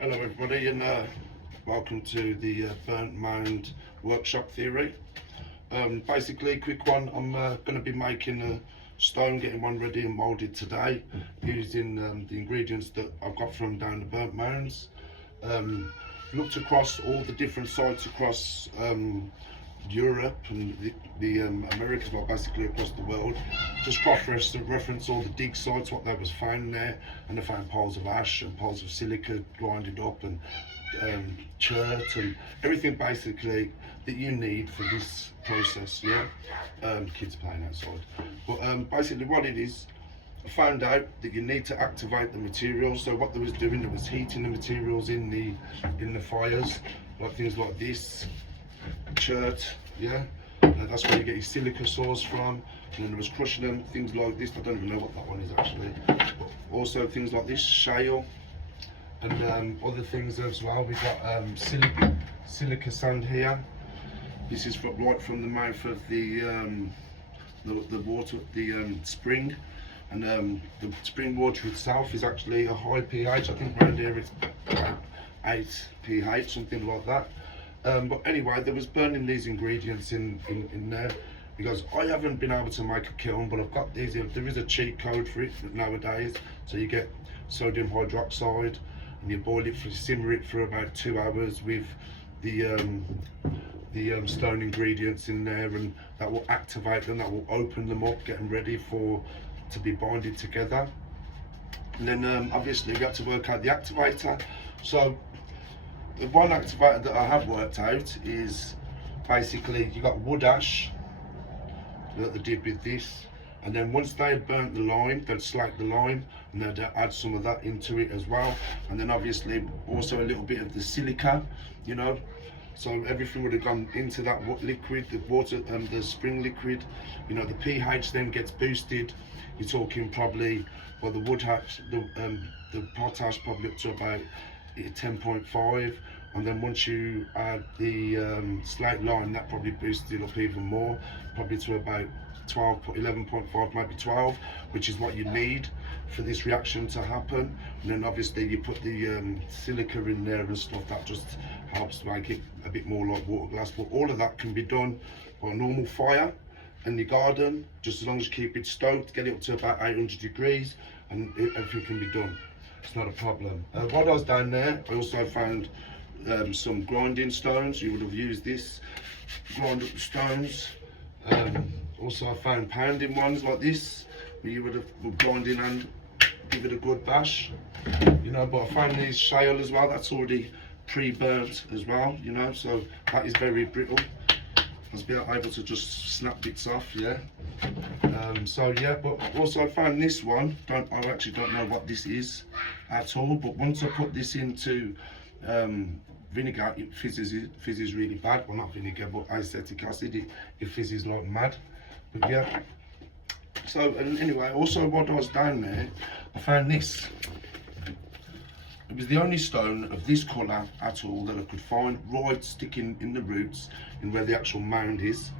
Hello everybody, and welcome to the burnt mound workshop theory. Basically, quick one, I'm going to be making a stone, getting one ready and moulded today using the ingredients that I've got from down the burnt mounds. Looked across all the different sites across Europe and the Americas, well, basically across the world. Just cross-reference all the dig sites, what that was found there, and I found piles of ash and piles of silica grinded up and chert and everything basically that you need for this process. Yeah, kids playing outside, but basically what it is, I found out that you need to activate the materials. So what they was doing, there was heating the materials in the fires, like things like this chert, yeah, that's where you get your silica source from. And then there was crushing them, things like this. I don't even know what that one is actually, but also things like this shale and other things as well. We've got silica sand here. This is right from the mouth of the water, the spring, and the spring water itself is actually a high pH. I think around here it's about 8 pH, something like that. But anyway, there was burning these ingredients in there, because I haven't been able to make a kiln, but I've got these. There is a cheat code for it nowadays. So you get sodium hydroxide and you boil it, simmer it for about 2 hours with the stone ingredients in there, and that will activate them, that will open them up, get them ready to be bonded together. And then obviously we got to work out the activator. So the one activator that I have worked out is basically you got wood ash that they did with this, and then once they had burnt the lime, they'd slake the lime and they'd add some of that into it as well, and then obviously also a little bit of the silica, you know. So everything would have gone into that liquid, the water and the spring liquid. You know, the pH then gets boosted. You're talking probably, well, the wood ash, the potash probably up to about 10.5, and then once you add the slate lime, that probably boosted it up even more, probably to about 11.5, maybe 12, which is what you need for this reaction to happen. And then obviously you put the silica in there and stuff, that just helps make it a bit more like water glass. But all of that can be done by a normal fire in the garden, just as long as you keep it stoked, get it up to about 800 degrees, and everything can be done. It's not a problem. While I was down there, I also found some grinding stones. You would have used this, grind up the stones. Also I found pounding ones like this, where you would have grinding and give it a good bash, you know. But I found these shale as well, that's already pre-burnt as well, you know, so that is very brittle. I was able to just snap bits off, yeah. So yeah, but also I found this one. I actually don't know what this is at all, but once I put this into vinegar, it fizzes really bad. Well, not vinegar, but acetic acid, it fizzes like mad. But yeah, so, and anyway, also while I was down there, I found this. It was the only stone of this colour at all that I could find, right sticking in the roots, in where the actual mound is.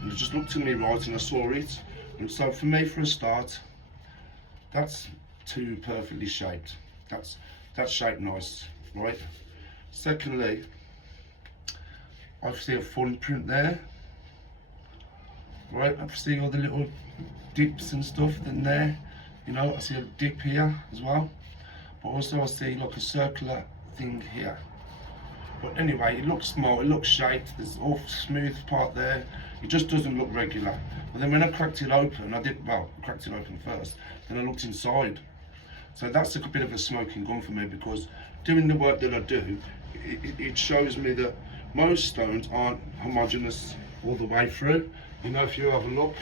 And it just looked to me right, and I saw it. And so for me, for a start, that's too perfectly shaped. That's shaped nice, right? Secondly, I see a footprint there, right? I see all the little dips and stuff in there. You know, I see a dip here as well. But also I see like a circular thing here. But anyway, it looks small, it looks shaped, there's all smooth part there. It just doesn't look regular. But then when I cracked it open, I cracked it open first, then I looked inside. So that's a bit of a smoking gun for me, because doing the work that I do, it shows me that most stones aren't homogeneous all the way through. You know, if you have a look,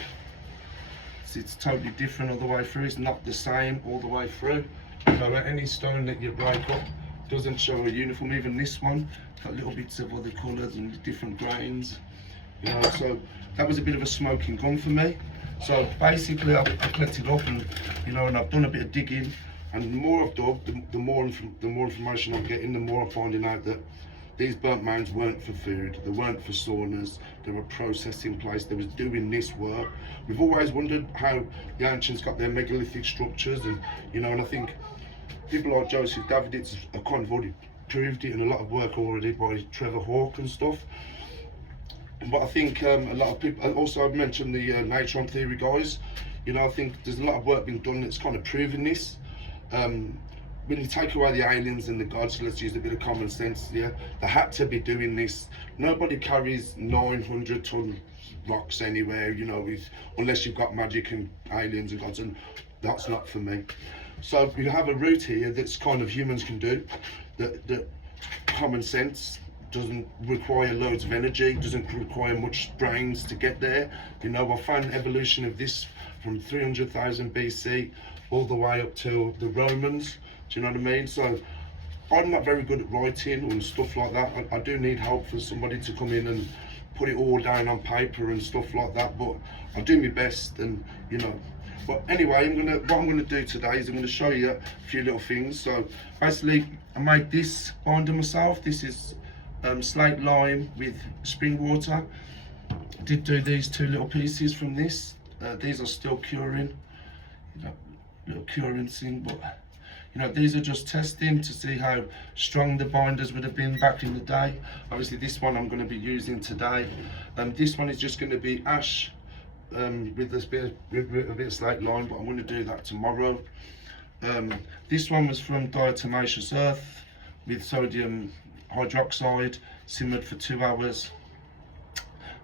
it's totally different all the way through, it's not the same all the way through. You know, any stone that you break up doesn't show a uniform. Even this one got little bits of other colours and different grains, you know. So that was a bit of a smoking gun for me. So basically I've collected up, and you know, and I've done a bit of digging, and the more I've dug, the more information I'm getting, the more I'm finding out that these burnt mounds weren't for food, they weren't for saunas, they were processing place, they was doing this work. We've always wondered how the ancients got their megalithic structures, and you know, and I think people like Joseph Daviditz have kind of already proved it, and a lot of work already by Trevor Hawke and stuff. But I think a lot of people, also I've mentioned the Natron theory guys, you know, I think there's a lot of work being done that's kind of proving this. When you take away the aliens and the gods, let's use a bit of common sense, yeah, they had to be doing this. Nobody carries 900-ton rocks anywhere, you know, unless you've got magic and aliens and gods, and that's not for me. So we have a route here that's kind of humans can do, that common sense, doesn't require loads of energy, doesn't require much brains to get there. You know, I found evolution of this from 300,000 BC all the way up to the Romans. Do you know what I mean? So I'm not very good at writing and stuff like that. I do need help for somebody to come in and put it all down on paper and stuff like that, but I do my best, and you know. But anyway, what I'm gonna do today is I'm gonna show you a few little things. So basically, I made this binder myself. This is slate lime with spring water. I did do these 2 little pieces from this. These are still curing, you know, little curing thing, but you know, these are just testing to see how strong the binders would have been back in the day. Obviously this one I'm going to be using today. This one is just going to be ash with a bit of slate lime, but I'm going to do that tomorrow. This one was from diatomaceous earth with sodium hydroxide, simmered for 2 hours.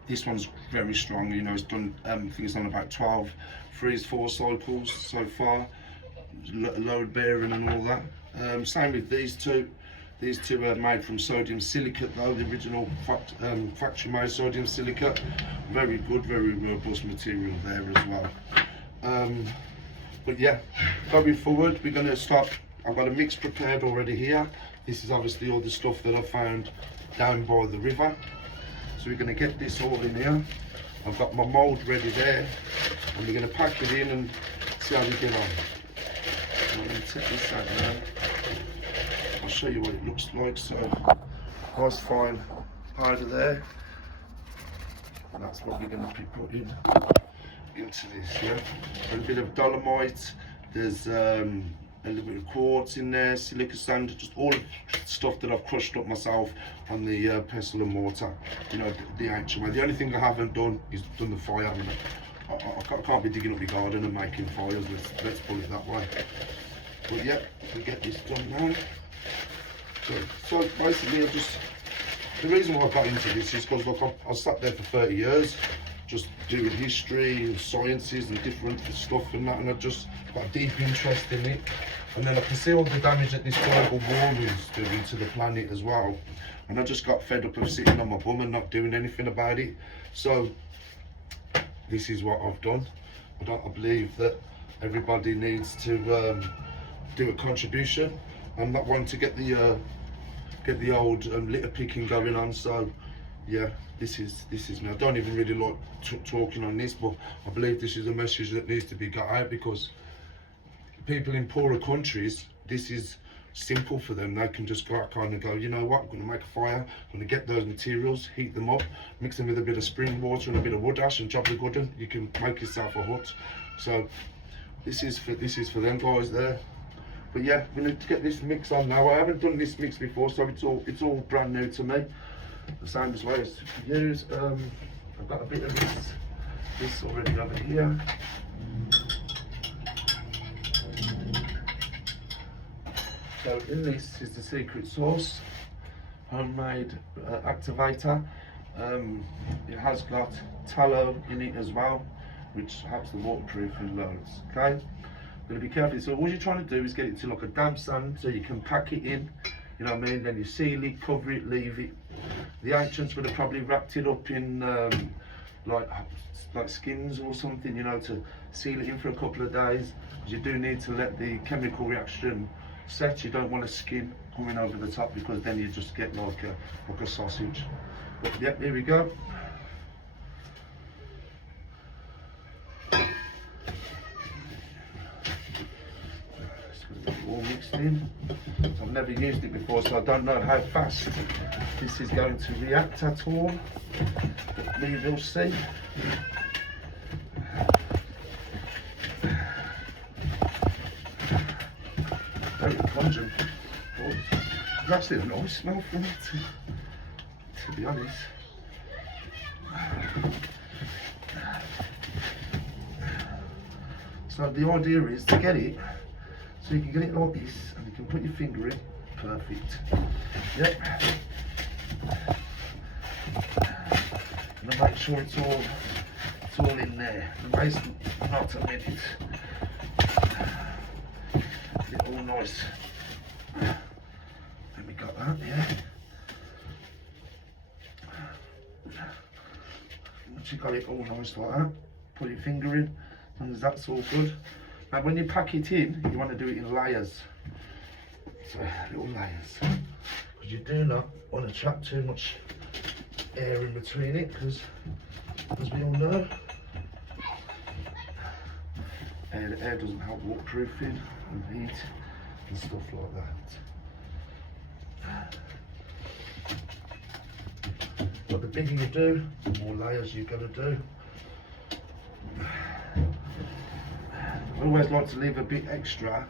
This one's very strong, you know, it's done, I think it's done about 12 freeze-thaw cycles so far, load bearing and all that. Same with these two. These two are made from sodium silicate though, the original factory made sodium silicate. Very good, very robust material there as well. But yeah, going forward, we're going to start. I've got a mix prepared already here. This is obviously all the stuff that I found down by the river. So we're going to get this all in here. I've got my mould ready there, and we're going to pack it in and see how we get on. I'm going to take this out now. I'll show you what it looks like. So nice fine powder there. And that's what we're going to be putting into this, yeah. A bit of dolomite. There's a little bit of quartz in there, silica sand, just all the stuff that I've crushed up myself on the pestle and mortar, you know, the ancient way. The only thing I haven't done is done the fire. I mean, I can't be digging up my garden and making fires, let's put it that way. But yeah, we get this done now. So basically, the reason why I got into this is because look, I sat there for 30 years, just doing history and sciences and different stuff and that, and I just got a deep interest in it. And then I can see all the damage that this global war is doing to the planet as well. And I just got fed up of sitting on my bum and not doing anything about it. So this is what I've done. I believe that everybody needs to do a contribution. I'm not one to get the old litter picking going on. So yeah, this is me. I don't even really like talking on this, but I believe this is a message that needs to be got out, because people in poorer countries, this is simple for them. They can just go out and go, you know what, I'm going to make a fire, I'm going to get those materials, heat them up, mix them with a bit of spring water and a bit of wood ash and chop the good, and you can make yourself a hut. So this is for them guys there. But yeah, we need to get this mix on now. I haven't done this mix before, so it's all brand new to me. The same as well as use. I've got a bit of this already over here. So in this is the secret sauce, homemade activator. It has got tallow in it as well, which helps the waterproofing loads. Okay, going to be careful. So what you're trying to do is get it to like a damp sand, so you can pack it in. You know what I mean? Then you seal it, cover it, leave it. The ancients would have probably wrapped it up in like skins or something, you know, to seal it in for a couple of days. You do need to let the chemical reaction set. You don't want a skin coming over the top, because then you just get like a sausage. But yep, here we go. All mixed in. So I've never used it before, so I don't know how fast this is going to react at all, but we will see. Very pungent. It's actually a nice smell from it, to be honest. So the idea is to get it, so you can get it like this, and you can put your finger in. Perfect. Yep. And make sure it's all in there. The base not a minute. Get it all nice. And we got that, yeah. Once you got it all nice like that, put your finger in, and that's all good. Now when you pack it in, you want to do it in layers. So little layers. Because you do not want to trap too much air in between it, because as we all know, air doesn't help waterproofing and heat and stuff like that. But the bigger you do, the more layers you've got to do. I always like to leave a bit extra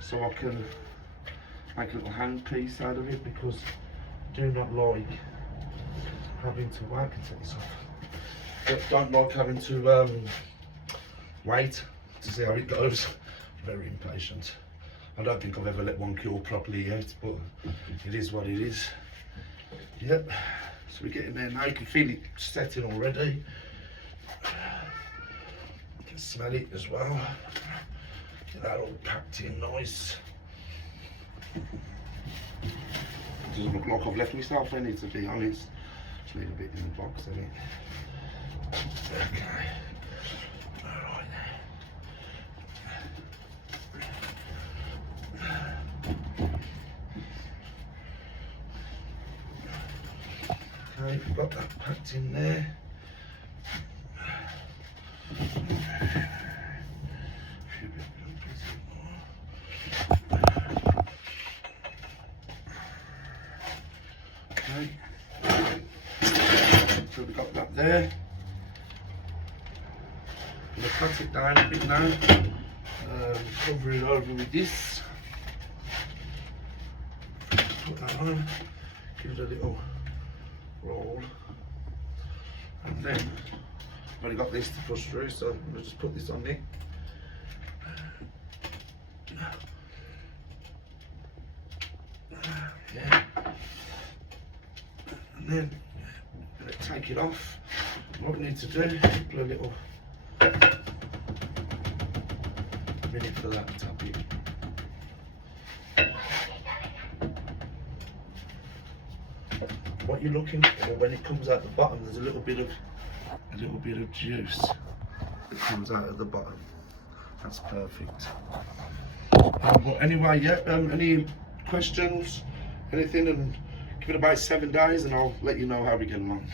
so I can make a little handpiece out of it, because I do not like having to wait. I can take this off. I don't like having to wait to see how it goes. Very impatient. I don't think I've ever let one cure properly yet, but it is what it is. Yep. So we're getting there now. You can feel it setting already. You can smell it as well. Get that all packed in nice. Doesn't look like I've left myself any, to be honest. Just leave a bit in the box, I think. Okay. Alright. Okay, we've got that packed in there. Okay, so we've got that there. I'm going to cut it down a bit now, cover it over with this, put that on, give it a little roll, and then I've only got this to push through, so I'm going to just put this on there. Yeah. And then I'm going to take it off. What we need to do is put a little minute for that to tap it. What you're looking for when it comes out the bottom, there's a little bit of juice that comes out of the bottom. That's perfect. But anyway, yeah. Any questions? Anything? And give it about 7 days, and I'll let you know how we get along.